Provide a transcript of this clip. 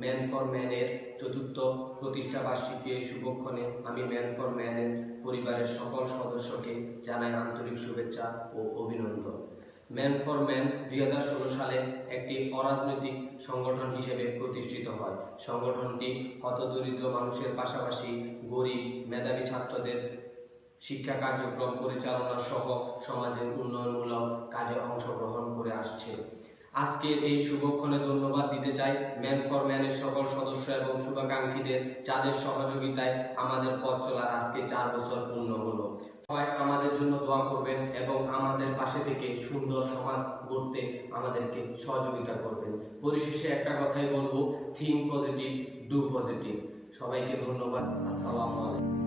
Man for ম্যানের চতুর্থ প্রতিষ্ঠা বার্ষিকীর শুভক্ষণে আমি ম্যান ফর ম্যানের পরিবারের সকল সদস্যকে জানাই আন্তরিক শুভেচ্ছা ও অভিনন্দন। ম্যান ফর ম্যান 2016 সালে একটি অরাজনৈতিক সংগঠন হিসেবে প্রতিষ্ঠিত হয়। সংগঠনটি হতদরিদ্র মানুষের পাশাপাশি গরিব মেধাবী ছাত্রদের শিক্ষা কার্যক্রম পরিচালনা সহ সমাজের উন্নয়নমূলক কাজে অংশগ্রহণ করে আসছে। আজকের এই শুভক্ষণে ধন্যবাদ দিতে চাই ম্যান ফর ম্যানের সকল সদস্য এবং শুভাকাঙ্ক্ষীদের, যাদের সহযোগিতায় আমাদের পথ চলার আজকে 4 বছর পূর্ণ হলো। সবাই আমাদের জন্য দোয়া করবেন এবং আমাদের পাশে থেকে সুন্দর সমাজ গড়তে আমাদেরকে সহযোগিতা করবেন। পরিশেষে একটা কথাই বলবো, থিঙ্ক পজিটিভ, ডু পজিটিভ। সবাইকে ধন্যবাদ। আসসালামু আলাইকুম।